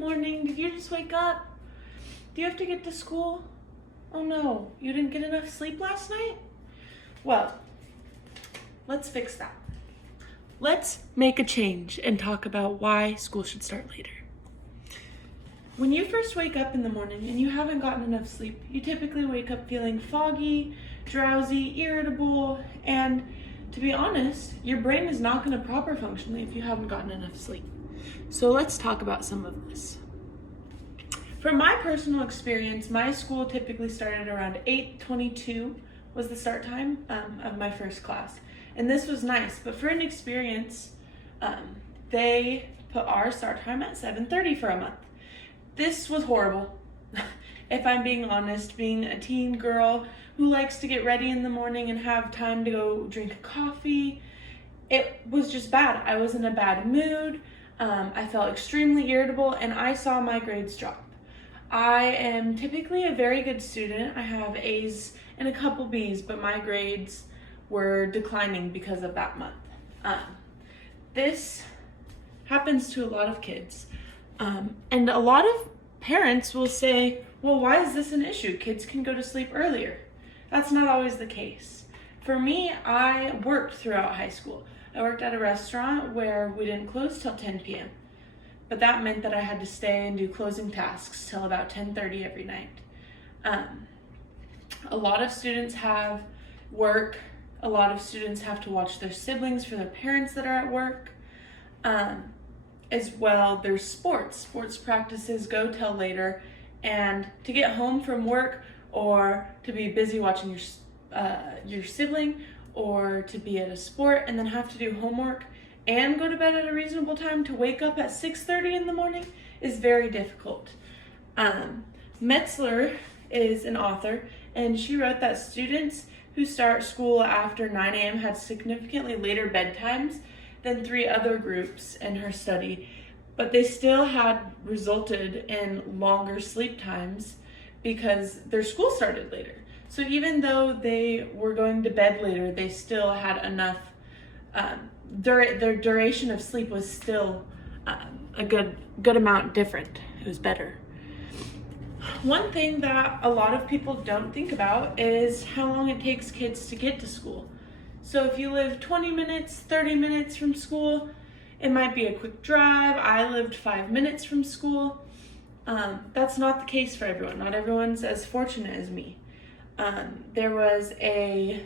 morning. Did you just wake up? Do you have to get to school? Oh no, you didn't get enough sleep last night? Well, let's fix that. Let's make a change and talk about why school should start later. When you first wake up in the morning and you haven't gotten enough sleep, you typically wake up feeling foggy, drowsy, irritable, and to be honest, your brain is not going to proper function if you haven't gotten enough sleep. So let's talk about some of this. From my personal experience, my school typically started around 8:22 was the start time of my first class. And this was nice, but for an experience, they put our start time at 7:30 for a month. This was horrible. If I'm being honest, being a teen girl who likes to get ready in the morning and have time to go drink a coffee, it was just bad. I was in a bad mood. I felt extremely irritable and I saw my grades drop. I am typically a very good student. I have A's and a couple B's, but my grades were declining because of that month. This happens to a lot of kids. And a lot of parents will say, well, why is this an issue? Kids can go to sleep earlier. That's not always the case. For me, I worked throughout high school. I worked at a restaurant where we didn't close till 10 p.m. But that meant that I had to stay and do closing tasks till about 10:30 every night. A lot of students have work. A lot of students have to watch their siblings for their parents that are at work. As well, there's sports. Sports practices go till later, and to get home from work or to be busy watching your sibling or to be at a sport and then have to do homework and go to bed at a reasonable time to wake up at 6:30 in the morning is very difficult. Metzler is an author, and she wrote that students who start school after 9 a.m. had significantly later bedtimes than 3 other groups in her study, but they still had resulted in longer sleep times because their school started later. So even though they were going to bed later, they still had enough, their duration of sleep was still a good amount different. It was better. One thing that a lot of people don't think about is how long it takes kids to get to school. So if you live 20 minutes, 30 minutes from school, it might be a quick drive. I lived 5 minutes from school. That's not the case for everyone. Not everyone's as fortunate as me. There was a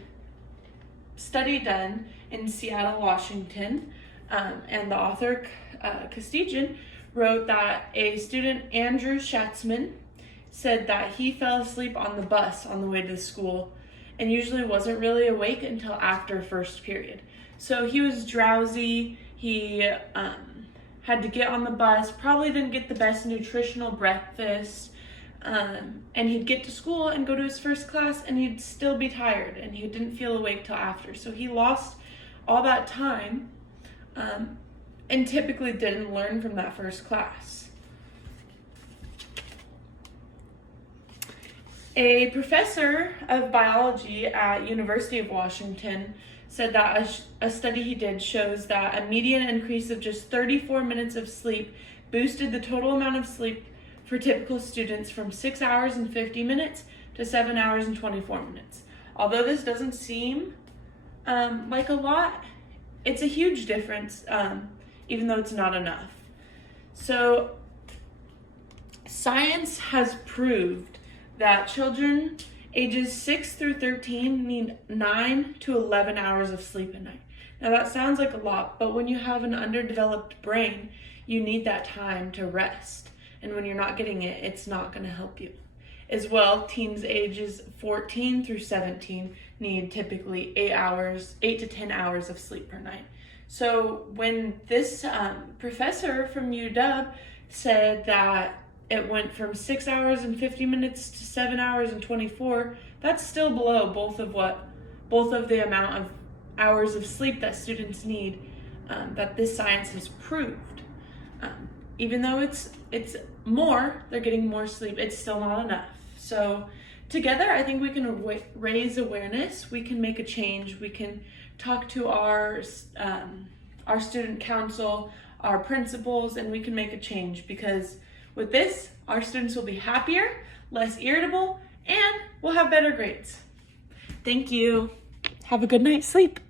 study done in Seattle, Washington, and the author, Persuasion, wrote that a student, Andrew Schatzman, said that he fell asleep on the bus on the way to school and usually wasn't really awake until after first period. So he was drowsy, he had to get on the bus, probably didn't get the best nutritional breakfast, and he'd get to school and go to his first class and he'd still be tired and he didn't feel awake till after. So he lost all that time and typically didn't learn from that first class. A professor of biology at University of Washington said that a study he did shows that a median increase of just 34 minutes of sleep boosted the total amount of sleep for typical students from 6 hours and 50 minutes to 7 hours and 24 minutes. Although this doesn't seem like a lot, it's a huge difference, even though it's not enough. So science has proved that children ages 6 through 13 need 9 to 11 hours of sleep a night. Now that sounds like a lot, but when you have an underdeveloped brain, you need that time to rest. And when you're not getting it, it's not going to help you. As well, teens ages 14 through 17 need typically 8 to 10 hours of sleep per night. So when this professor from UW said that it went from 6 hours and 50 minutes to 7 hours and 24, that's still below both of the amount of hours of sleep that students need that this science has proved. Even though it's more, they're getting more sleep, it's still not enough. So together, I think we can raise awareness, we can make a change, we can talk to our student council, our principals, and we can make a change because With this, our students will be happier, less irritable, and will have better grades. Thank you. Have a good night's sleep.